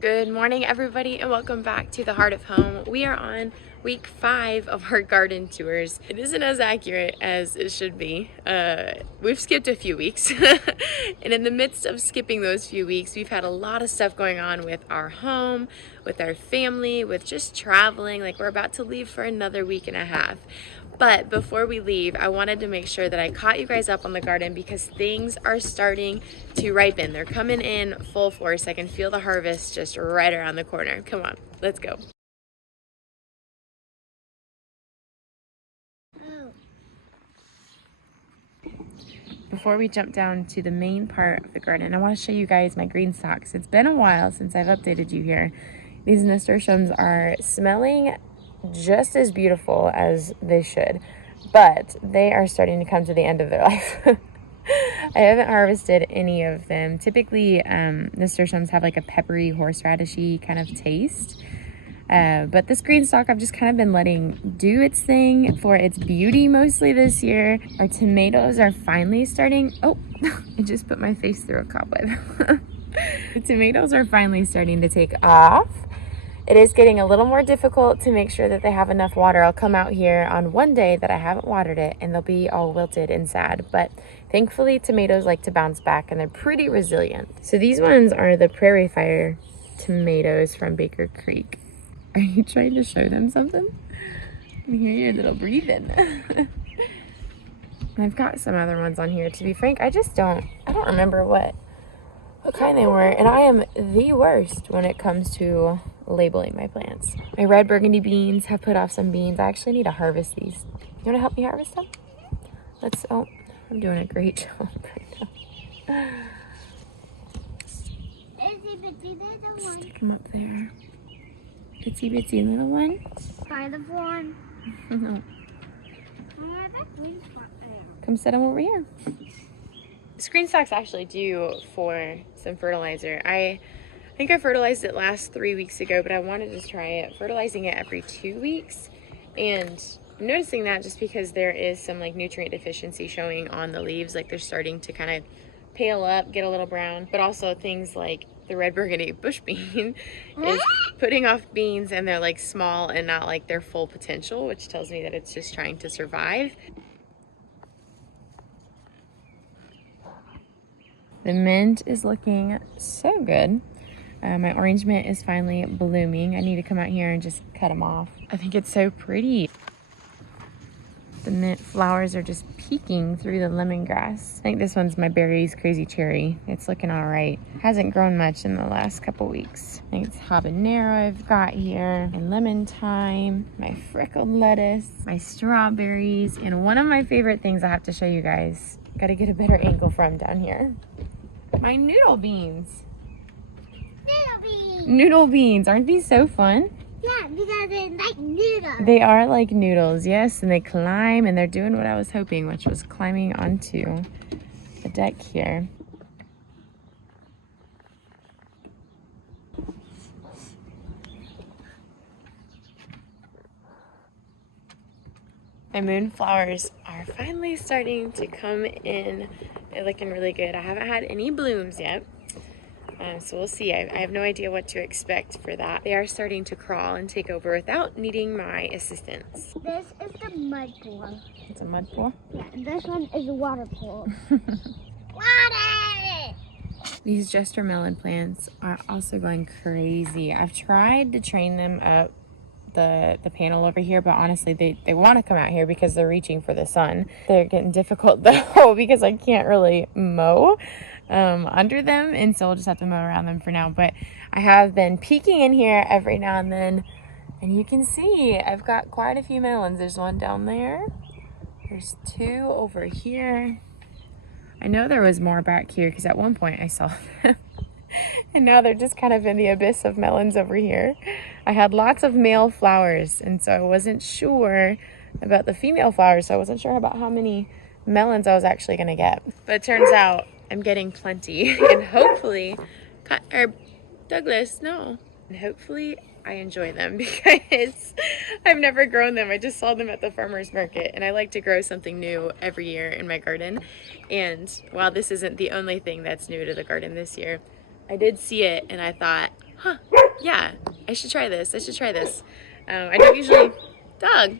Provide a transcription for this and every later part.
Good morning, everybody, and welcome back to the Heart of Home. We are on week 5 of our garden tours. It isn't as accurate as it should be. We've skipped a few weeks, and in the midst of skipping those few weeks, we've had a lot of stuff going on with our home, with our family, with just traveling. Like, we're about to leave for another week and a half. But before we leave, I wanted to make sure that I caught you guys up on the garden because things are starting to ripen. They're coming in full force. I can feel the harvest just right around the corner. Come on, let's go. Before we jump down to the main part of the garden, I want to show you guys my green stalks. It's been a while since I've updated you here. These nasturtiums are smelling just as beautiful as they should, but they are starting to come to the end of their life. I haven't harvested any of them. Typically, nasturtiums have like a peppery, horseradishy kind of taste. But this green stalk I've just kind of been letting do its thing for its beauty mostly this year. Our tomatoes are finally starting. Oh, I just put my face through a cobweb. The tomatoes are finally starting to take off. It is getting a little more difficult to make sure that they have enough water. I'll come out here on one day that I haven't watered it and they'll be all wilted and sad. But thankfully, tomatoes like to bounce back and they're pretty resilient. So these ones are the Prairie Fire tomatoes from Baker Creek. Are you trying to show them something? I can hear your little breathing. I've got some other ones on here. To be frank, I don't remember what kind they were. And I am the worst when it comes to labeling my plants. My red burgundy beans have put off some beans. I actually need to harvest these. You want to help me harvest them? Oh, I'm doing a great job right now. Stick them up there. Itsy bitsy little one. Kind of one. No. Come set them over here. This green stalk's actually due for some fertilizer. I think I fertilized it last 3 weeks ago, but I wanted to try it, fertilizing it every 2 weeks. And I'm noticing that just because there is some like nutrient deficiency showing on the leaves, like they're starting to kind of pale up, get a little brown, but also things like the red burgundy bush bean is putting off beans and they're like small and not like their full potential, which tells me that it's just trying to survive. The mint is looking so good. My orange mint is finally blooming. I need to come out here and just cut them off. I think it's so pretty. The mint flowers are just peeking through the lemongrass. I think this one's my Berry's Crazy Cherry. It's looking all right. Hasn't grown much in the last couple weeks. I think it's habanero I've got here, my lemon thyme, my freckled lettuce, my strawberries, and one of my favorite things I have to show you guys. Got to get a better angle from down here. My noodle beans. Noodle beans. Aren't these so fun? Yeah, because they're like noodles. They are like noodles, yes, and they climb, and they're doing what I was hoping, which was climbing onto the deck here. My moonflowers are finally starting to come in. They're looking really good. I haven't had any blooms yet. So we'll see. I have no idea what to expect for that. They are starting to crawl and take over without needing my assistance. This is the mud pool. It's a mud pool? Yeah, and this one is a water pool. Water! These Jester melon plants are also going crazy. I've tried to train them up the panel over here, but honestly they want to come out here because they're reaching for the sun. They're getting difficult though because I can't really mow under them, and so we'll just have to mow around them for now. But I have been peeking in here every now and then, and you can see I've got quite a few melons. There's one down there, there's 2 over here. I know there was more back here because at one point I saw them. And now they're just kind of in the abyss of melons over here. I had lots of male flowers, and so I wasn't sure about the female flowers, so I wasn't sure about how many melons I was actually going to get. But it turns out I'm getting plenty, and hopefully, Douglas, no. And hopefully I enjoy them because I've never grown them. I just saw them at the farmer's market, and I like to grow something new every year in my garden. And while this isn't the only thing that's new to the garden this year, I did see it and I thought, huh, yeah, I should try this. I should try this. I don't usually, Doug,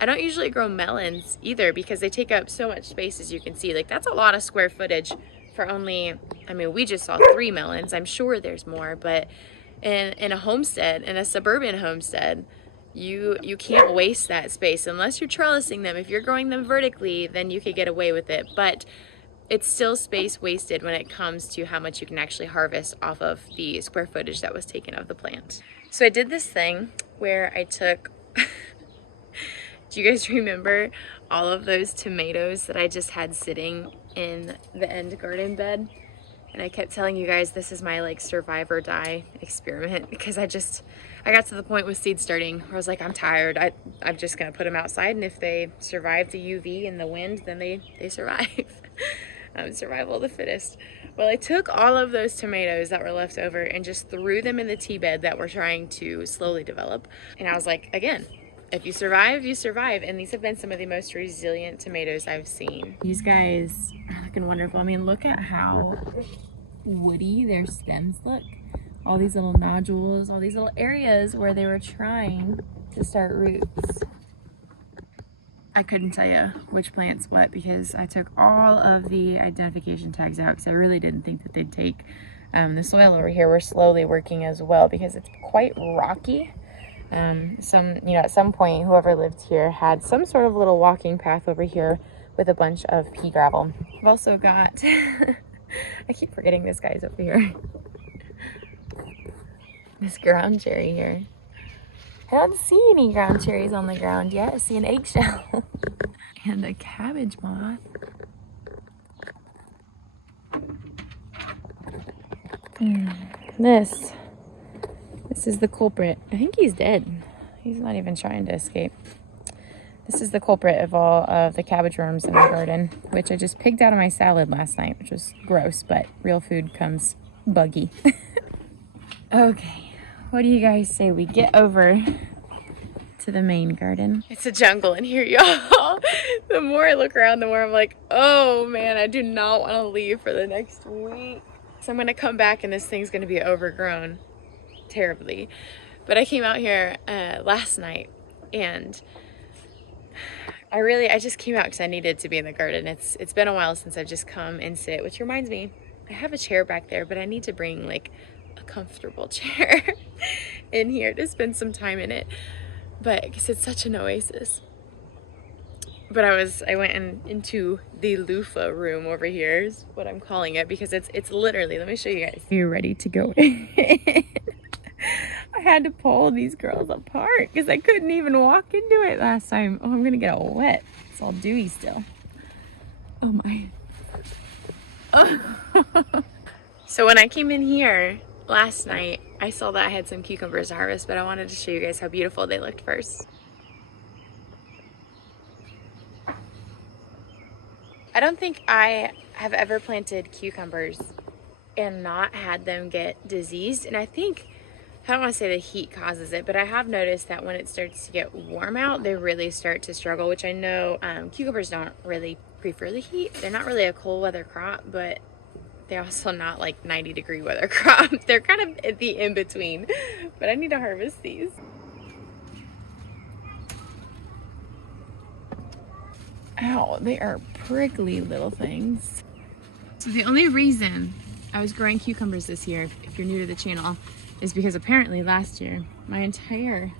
I don't usually grow melons either because they take up so much space, as you can see. Like, that's a lot of square footage for only, I mean, we just saw 3 melons. I'm sure there's more, but in a homestead, in a suburban homestead, you can't waste that space unless you're trellising them. If you're growing them vertically, then you could get away with it, but it's still space wasted when it comes to how much you can actually harvest off of the square footage that was taken of the plant. So I did this thing where I took, do you guys remember all of those tomatoes that I just had sitting in the end garden bed? And I kept telling you guys this is my like survive or die experiment, because I got to the point with seed starting where I was like, I'm tired. I'm just gonna put them outside, and if they survive the UV and the wind, then they survive. Survival of the fittest. Well, I took all of those tomatoes that were left over and just threw them in the tea bed that we're trying to slowly develop. And I was like, again, if you survive, you survive. And these have been some of the most resilient tomatoes I've seen. These guys are looking wonderful. I mean, look at how woody their stems look. All these little nodules, all these little areas where they were trying to start roots. I couldn't tell you which plant's what because I took all of the identification tags out because I really didn't think that they'd take. The soil over here we're slowly working as well because it's quite rocky. At some point, whoever lived here had some sort of little walking path over here with a bunch of pea gravel. I've also got, I keep forgetting this guy's over here. This ground cherry here. I don't see any ground cherries on the ground yet. I see an eggshell and a cabbage moth. This is the culprit. I think he's dead. He's not even trying to escape. This is the culprit of all of the cabbage worms in the garden, which I just picked out of my salad last night, which was gross, but real food comes buggy. Okay. What do you guys say we get over to the main garden? It's a jungle in here, y'all. The more I look around, the more I'm like, oh man, I do not want to leave for the next week. So I'm going to come back and this thing's going to be overgrown terribly. But I came out here last night and I just came out because I needed to be in the garden. It's been a while since I've just come and sit, which reminds me, I have a chair back there, but I need to bring like a comfortable chair in here to spend some time in it, but because it's such an oasis. But I went into the loofah room over here is what I'm calling it, because it's literally, let me show you guys. You're ready to go in. I had to pull these girls apart because I couldn't even walk into it last time. Oh, I'm gonna get all wet. It's all dewy still. Oh my. Oh. So when I came in here last night, I saw that I had some cucumbers to harvest, but I wanted to show you guys how beautiful they looked first. I don't think I have ever planted cucumbers and not had them get diseased. And I don't want to say the heat causes it, but I have noticed that when it starts to get warm out, they really start to struggle, which I know cucumbers don't really prefer the heat. They're not really a cold weather crop, but they're also not like 90-degree weather crop. They're kind of at the in-between, but I need to harvest these. Ow, they are prickly little things. So the only reason I was growing cucumbers this year, if you're new to the channel, is because apparently last year, my entire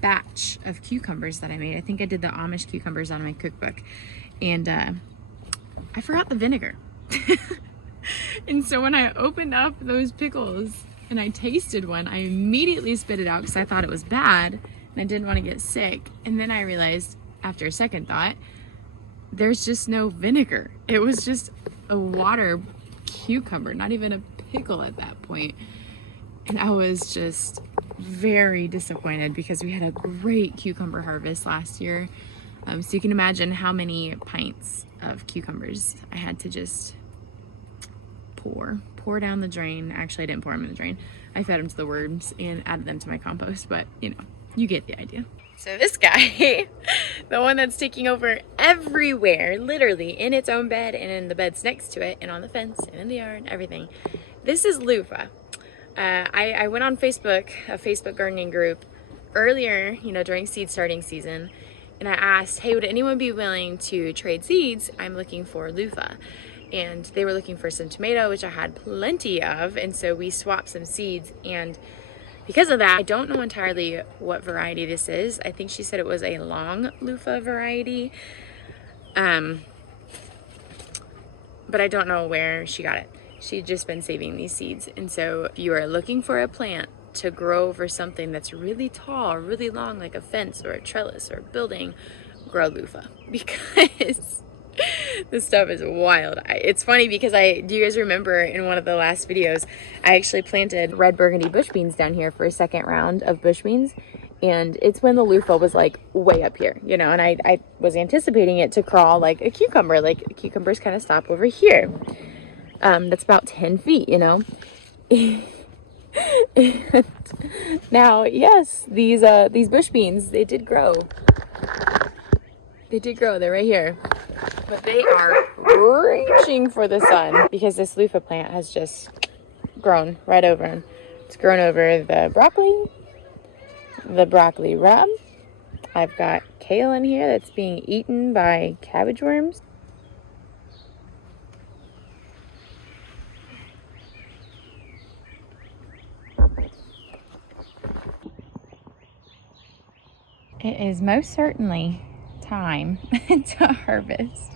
batch of cucumbers that I made, I think I did the Amish cucumbers out of my cookbook, and I forgot the vinegar. And so when I opened up those pickles and I tasted one, I immediately spit it out because I thought it was bad and I didn't want to get sick. And then I realized, after a second thought, there's just no vinegar. It was just a water cucumber, not even a pickle at that point. And I was just very disappointed because we had a great cucumber harvest last year. So you can imagine how many pints of cucumbers I had to just pour down the drain. Actually, I didn't pour them in the drain. I fed them to the worms and added them to my compost, but you know, you get the idea. So this guy, the one that's taking over everywhere, literally in its own bed and in the beds next to it and on the fence and in the yard and everything. This is loofah. I went on Facebook, a Facebook gardening group earlier, you know, during seed starting season, and I asked, hey, would anyone be willing to trade seeds? I'm looking for loofah. And they were looking for some tomato, which I had plenty of, and so we swapped some seeds. And because of that, I don't know entirely what variety this is. I think she said it was a long loofah variety, but I don't know where she got it. She'd just been saving these seeds. And so if you are looking for a plant to grow over something that's really tall, really long, like a fence or a trellis or a building, grow loofah, because this stuff is wild. It's funny because do you guys remember in one of the last videos, I actually planted red burgundy bush beans down here for a second round of bush beans. And it's when the loofah was like way up here, you know, and I was anticipating it to crawl like a cucumber, like cucumbers kind of stop over here. That's about 10 feet, you know. And now, yes, these bush beans, they did grow. They did grow, they're right here. But they are reaching for the sun because this loofah plant has just grown right over them. It's grown over the broccoli rub. I've got kale in here that's being eaten by cabbage worms. It is most certainly time to harvest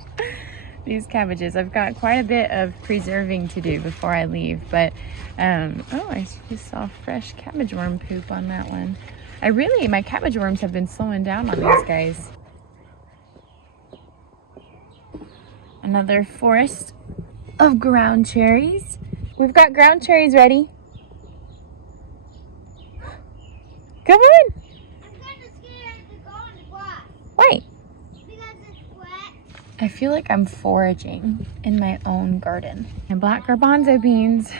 these cabbages. I've got quite a bit of preserving to do before I leave, but oh, I just saw fresh cabbage worm poop on that one. My cabbage worms have been slowing down on these guys. Another forest of ground cherries. We've got ground cherries ready. Come on. I'm kind of scared to go in the grass. Wait. Because it's wet. I feel like I'm foraging in my own garden. And black garbanzo beans,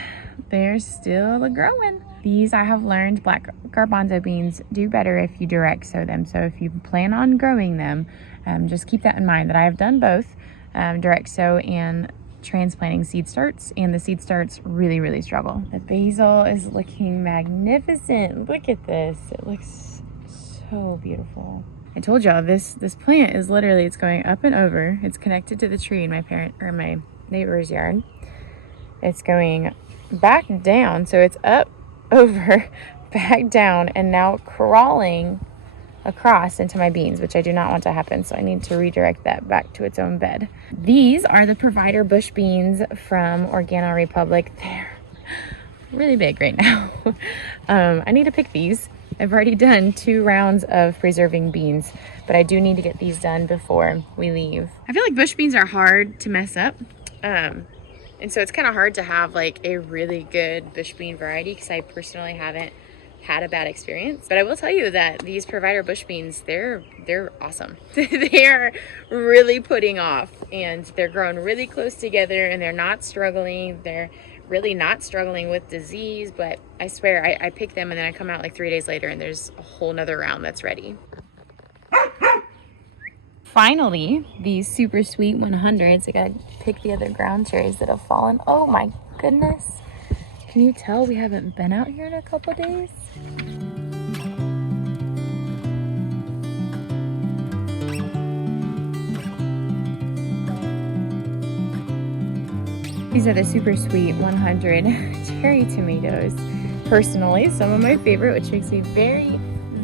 they're still growing. These, I have learned, black garbanzo beans do better if you direct sow them. So if you plan on growing them, just keep that in mind that I have done both, direct sow and transplanting seed starts, and the seed starts really, really struggle. The basil is looking magnificent. Look at this. It looks so beautiful. I told y'all this plant is literally, it's going up and over. It's connected to the tree in my neighbor's yard. It's going back down, so it's up, over, back down, and now crawling across into my beans, which I do not want to happen, so I need to redirect that back to its own bed. These are the Provider bush beans from Organo Republic. They're really big right now. I need to pick these. I've already done 2 rounds of preserving beans, but I do need to get these done before we leave. I feel like bush beans are hard to mess up. And so it's kind of hard to have like a really good bush bean variety because I personally haven't had a bad experience. But I will tell you that these Provider bush beans, they're awesome. They're really putting off, and they're growing really close together, and they're not struggling. They're really not struggling with disease, but I swear I pick them and then I come out like 3 days later and there's a whole nother round that's ready. Finally, these super sweet 100s. I gotta pick the other ground cherries that have fallen. Oh my goodness. Can you tell we haven't been out here in a couple days? These are the super sweet 100 cherry tomatoes. Personally, some of my favorite, which makes me very,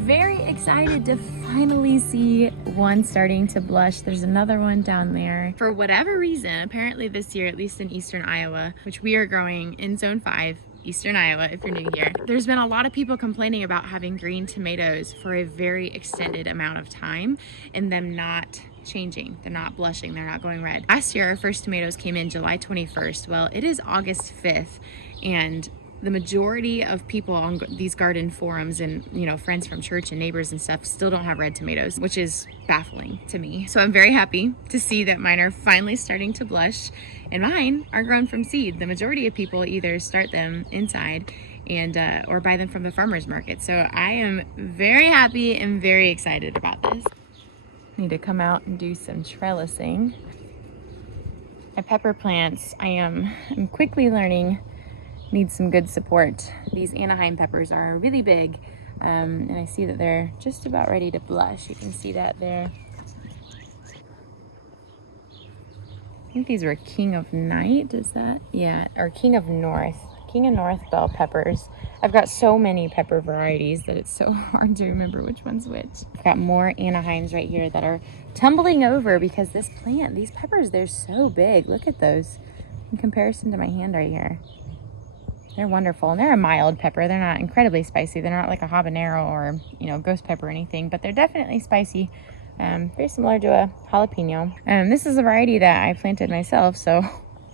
very excited to finally see one starting to blush. There's another one down there. For whatever reason, apparently this year, at least in eastern Iowa, which we are growing in zone 5, eastern Iowa, if you're new here, there's been a lot of people complaining about having green tomatoes for a very extended amount of time and them not changing. They're not blushing, they're not going red. Last year, our first tomatoes came in July 21st. Well, it is August 5th, and the majority of people on these garden forums and, you know, friends from church and neighbors and stuff still don't have red tomatoes, which is baffling to me. So I'm very happy to see that mine are finally starting to blush, and mine are grown from seed. The majority of people either start them inside and or buy them from the farmer's market. So I am very happy and very excited about this. Need to come out and do some trellising. My pepper plants, I'm quickly learning needs some good support. These Anaheim peppers are really big, and I see that they're just about ready to blush. You can see that there. I think these were King of Night, is that? Yeah, or King of North bell peppers. I've got so many pepper varieties that it's so hard to remember which one's which. I've got more Anaheims right here that are tumbling over because this plant, these peppers, they're so big. Look at those in comparison to my hand right here. They're wonderful, and they're a mild pepper. They're not incredibly spicy. They're not like a habanero or, you know, ghost pepper or anything, but they're definitely spicy. Very similar to a jalapeno. This is a variety that I planted myself, so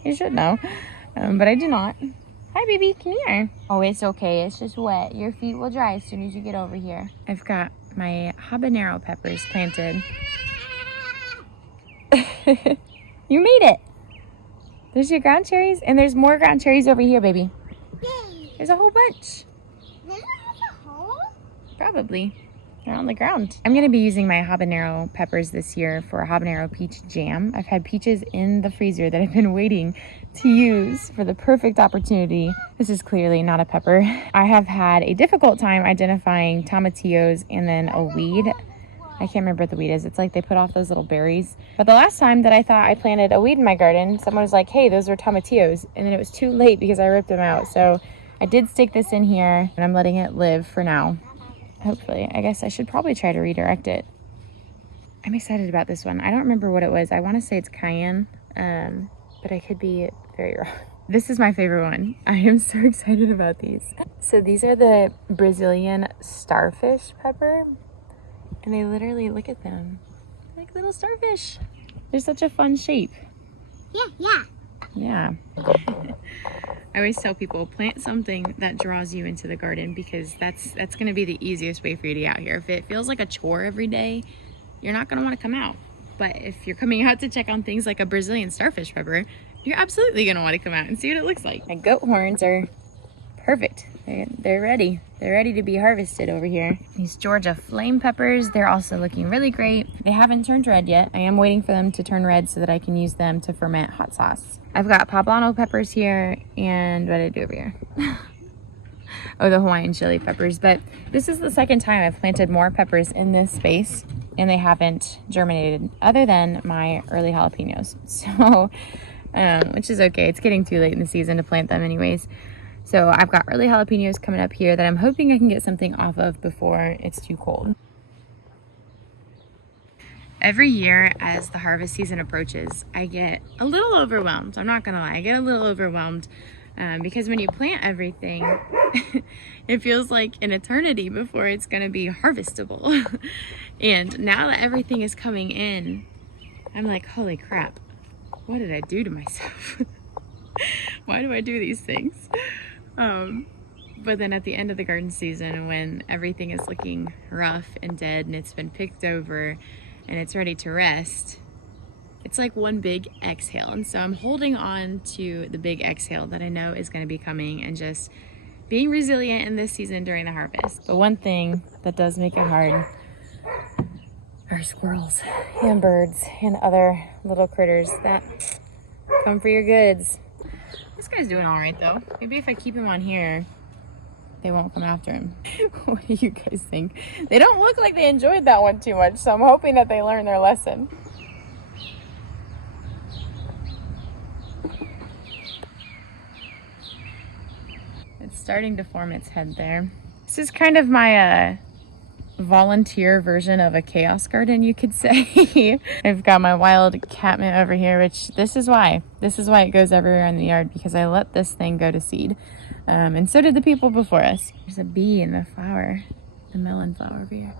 you should know, but I do not. Hi, baby, come here. Oh, it's okay. It's just wet. Your feet will dry as soon as you get over here. I've got my habanero peppers planted. You made it. There's your ground cherries, and there's more ground cherries over here, baby. There's a whole bunch. Probably. They're on the ground. I'm going to be using my habanero peppers this year for a habanero peach jam. I've had peaches in the freezer that I've been waiting to use for the perfect opportunity. This is clearly not a pepper. I have had a difficult time identifying tomatillos and then a weed. I can't remember what the weed is. It's like they put off those little berries. But the last time that I thought I planted a weed in my garden, someone was like, hey, those are tomatillos. And then it was too late because I ripped them out. So I did stick this in here, and I'm letting it live for now. Hopefully. I guess I should probably try to redirect it. I'm excited about this one. I don't remember what it was. I want to say it's cayenne, but I could be very wrong. This is my favorite one. I am so excited about these. So these are the Brazilian starfish pepper, and they literally, look at them, like little starfish. They're such a fun shape. Yeah. I always tell people, plant something that draws you into the garden, because that's going to be the easiest way for you to get out here. If it feels like a chore every day, you're not going to want to come out. But if you're coming out to check on things like a Brazilian starfish pepper, you're absolutely going to want to come out and see what it looks like. My goat horns are perfect. They're ready. They're ready to be harvested over here. These Georgia flame peppers, they're also looking really great. They haven't turned red yet. I am waiting for them to turn red so that I can use them to ferment hot sauce. I've got poblano peppers here, and what did I do over here? Oh, the Hawaiian chili peppers. But this is the second time I've planted more peppers in this space, and they haven't germinated, other than my early jalapenos. So, which is okay. It's getting too late in the season to plant them anyways. So I've got early jalapenos coming up here that I'm hoping I can get something off of before it's too cold. Every year as the harvest season approaches, I get a little overwhelmed. I'm not gonna lie, I get a little overwhelmed because when you plant everything, it feels like an eternity before it's gonna be harvestable. And now that everything is coming in, I'm like, holy crap, what did I do to myself? Why do I do these things? But then at the end of the garden season, when everything is looking rough and dead and it's been picked over and it's ready to rest, it's like one big exhale. And so I'm holding on to the big exhale that I know is going to be coming, and just being resilient in this season during the harvest. But one thing that does make it hard are squirrels and birds and other little critters that come for your goods. This guy's doing all right though. Maybe if I keep him on here, they won't come after him. What do you guys think? They don't look like they enjoyed that one too much, so I'm hoping that they learn their lesson. It's starting to form its head there. This is kind of my volunteer version of a chaos garden, you could say. I've got my wild catmint over here, which this is why it goes everywhere in the yard, because I let this thing go to seed. And so did the people before us. There's a bee in the flower, the melon flower over here.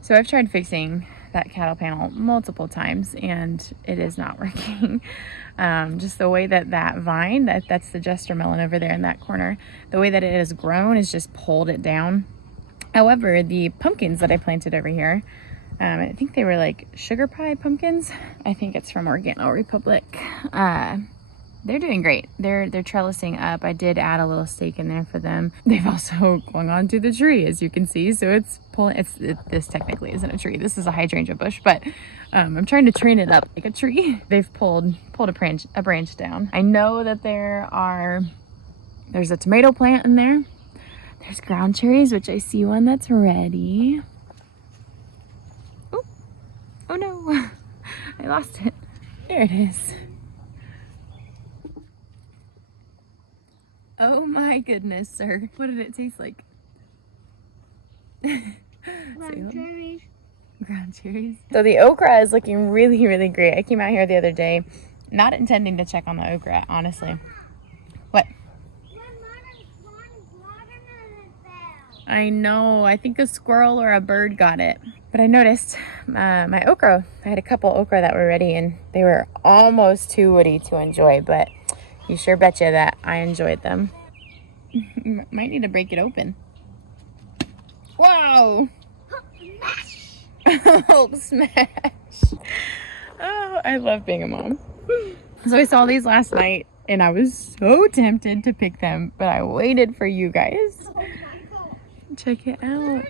So I've tried fixing that cattle panel multiple times, and it is not working. Just the way that vine, that's the jester melon over there in that corner, the way that it has grown has just pulled it down. However, the pumpkins that I planted over here, I think they were like sugar pie pumpkins. I think it's from Organo Republic. they're doing great. They're trellising up. I did add a little stake in there for them. They've also clung onto the tree, as you can see. So it's pulling. This technically isn't a tree. This is a hydrangea bush, but I'm trying to train it up like a tree. They've pulled a branch down. I know that there's a tomato plant in there. There's ground cherries, which I see one that's ready. Oh no, I lost it. There it is. Oh my goodness, sir. What did it taste like? Ground cherries. Ground cherries. So the okra is looking really, really great. I came out here the other day, not intending to check on the okra, honestly. What? I know. I think a squirrel or a bird got it. But I noticed my okra. I had a couple okra that were ready, and they were almost too woody to enjoy, but you sure betcha that I enjoyed them. Might need to break it open. Wow! Hulk smash! Oh, I love being a mom. So I saw these last night, and I was so tempted to pick them, but I waited for you guys. Check it out.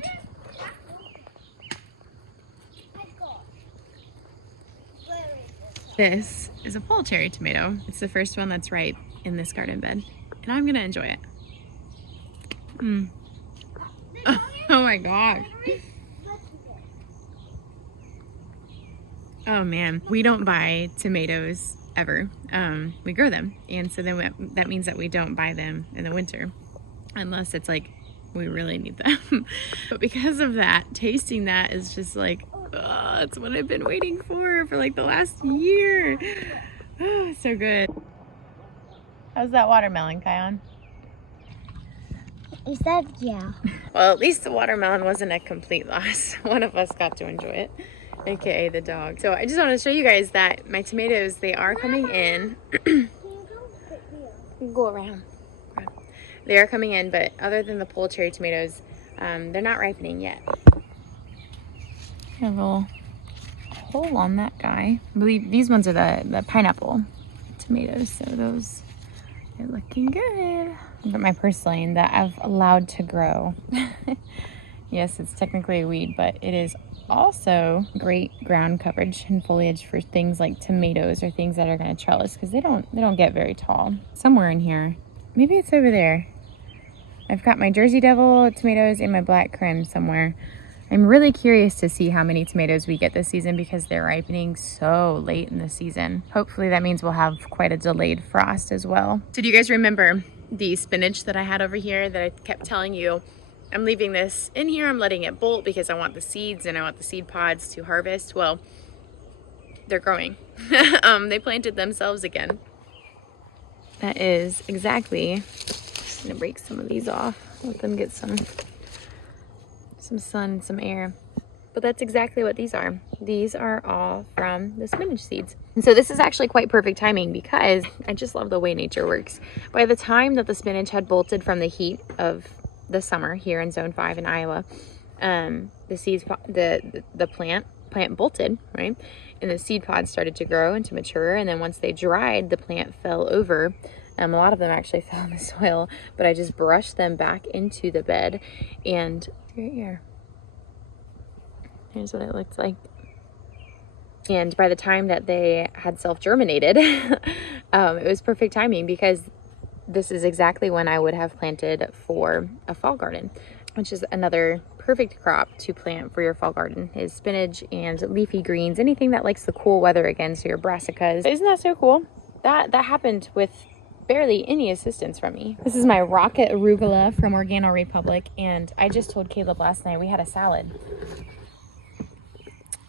This is a pole cherry tomato. It's the first one that's ripe in this garden bed, and I'm gonna enjoy it. Oh my gosh. Oh man, we don't buy tomatoes ever. We grow them, and so then that means that we don't buy them in the winter unless it's like we really need them. But because of that, tasting that is just like, oh, it's what I've been waiting for like the last year. Oh, so good. How's that watermelon, Kion? Is that, yeah. Well, at least the watermelon wasn't a complete loss. One of us got to enjoy it, aka the dog. So I just want to show you guys that my tomatoes, they are coming in. Go around. They are coming in, but other than the pole cherry tomatoes, they're not ripening yet. Got a little hole on that guy. I believe these ones are the pineapple tomatoes, so those are looking good. But my purslane that I've allowed to grow. Yes, it's technically a weed, but it is also great ground coverage and foliage for things like tomatoes or things that are going to trellis, because they don't get very tall. Somewhere in here, maybe it's over there. I've got my Jersey Devil tomatoes and my black Krim somewhere. I'm really curious to see how many tomatoes we get this season because they're ripening so late in the season. Hopefully that means we'll have quite a delayed frost as well. So do you guys remember the spinach that I had over here that I kept telling you? I'm leaving this in here. I'm letting it bolt because I want the seeds and I want the seed pods to harvest. Well, they're growing. They planted themselves again. That is exactly, just gonna break some of these off, let them get some sun, some air. But that's exactly what these are. These are all from the spinach seeds. And so this is actually quite perfect timing because I just love the way nature works. By the time that the spinach had bolted from the heat of the summer here in Zone 5 in Iowa, the seeds, the plant bolted, right? And the seed pods started to grow and to mature. And then once they dried, the plant fell over. A lot of them actually fell in the soil, but I just brushed them back into the bed. And right here, here's what it looked like. And by the time that they had self-germinated, it was perfect timing because this is exactly when I would have planted for a fall garden, which is another perfect crop to plant for your fall garden is spinach and leafy greens, anything that likes the cool weather again, so your brassicas. Isn't that so cool? That happened with barely any assistance from me. This is my rocket arugula from Organo Republic, and I just told Caleb last night we had a salad.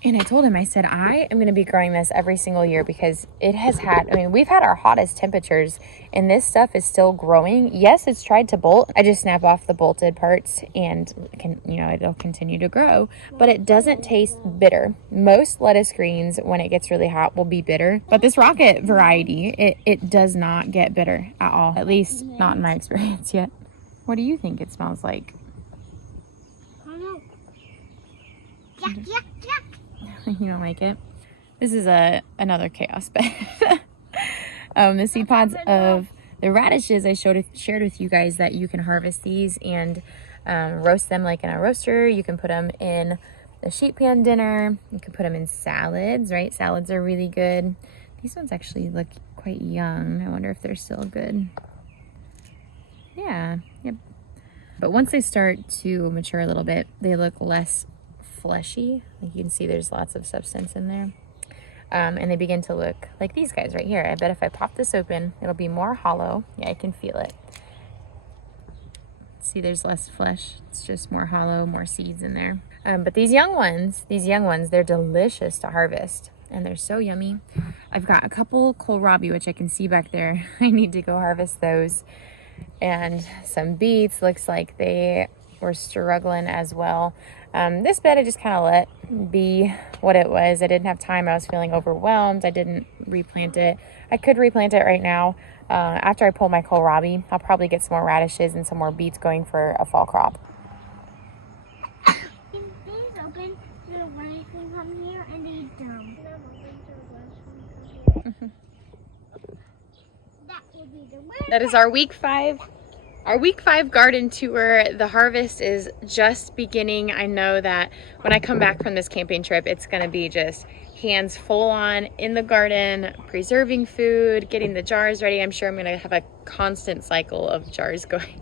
And I told him, I said, I am going to be growing this every single year because it has had, I mean, we've had our hottest temperatures and this stuff is still growing. Yes, it's tried to bolt. I just snap off the bolted parts and it'll continue to grow, but it doesn't taste bitter. Most lettuce greens, when it gets really hot, will be bitter, but this rocket variety, it does not get bitter at all. At least not in my experience yet. What do you think it smells like? I don't know. Yuck, yuck, yuck. You don't like it? This is another chaos bed. The seed pods of the radishes, I shared with you guys that you can harvest these and roast them like in a roaster. You can put them in a sheet pan dinner. You can put them in salads, right? Salads are really good. These ones actually look quite young. I wonder if they're still good. Yeah, yep. But once they start to mature a little bit, they look less fleshy. Like you can see there's lots of substance in there. And they begin to look like these guys right here. I bet if I pop this open, it'll be more hollow. Yeah, I can feel it. See, there's less flesh. It's just more hollow, more seeds in there. But these young ones, they're delicious to harvest. And they're so yummy. I've got a couple kohlrabi, which I can see back there. I need to go harvest those. And some beets. Looks like they were struggling as well. This bed I just kind of let be what it was. I didn't have time. I was feeling overwhelmed. I didn't replant it. I could replant it right now. After I pull my kohlrabi, I'll probably get some more radishes and some more beets going for a fall crop. These open, the rain can come here and they dump. That will be the way. That is our week 5. Our week 5 garden tour. The harvest is just beginning. I know that when I come back from this camping trip, it's gonna be just hands full on in the garden, preserving food, getting the jars ready. I'm sure I'm gonna have a constant cycle of jars going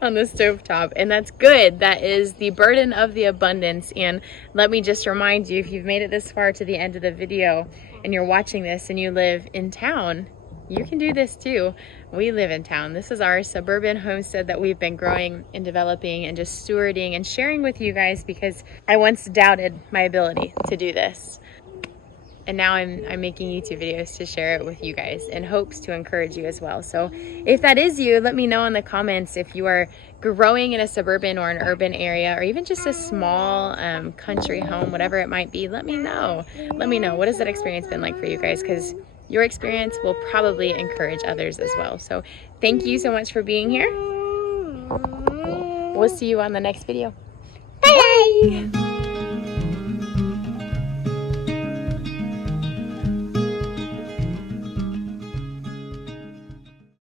on the stovetop, and that's good. That is the burden of the abundance. And let me just remind you, if you've made it this far to the end of the video and you're watching this and you live in town, you can do this too. We live in town. This is our suburban homestead that we've been growing and developing and just stewarding and sharing with you guys, because I once doubted my ability to do this. And now I'm making YouTube videos to share it with you guys in hopes to encourage you as well. So if that is you, let me know in the comments if you are growing in a suburban or an urban area, or even just a small country home, whatever it might be. Let me know. Let me know. What has that experience been like for you guys? Because your experience will probably encourage others as well. So thank you so much for being here. We'll see you on the next video. Bye!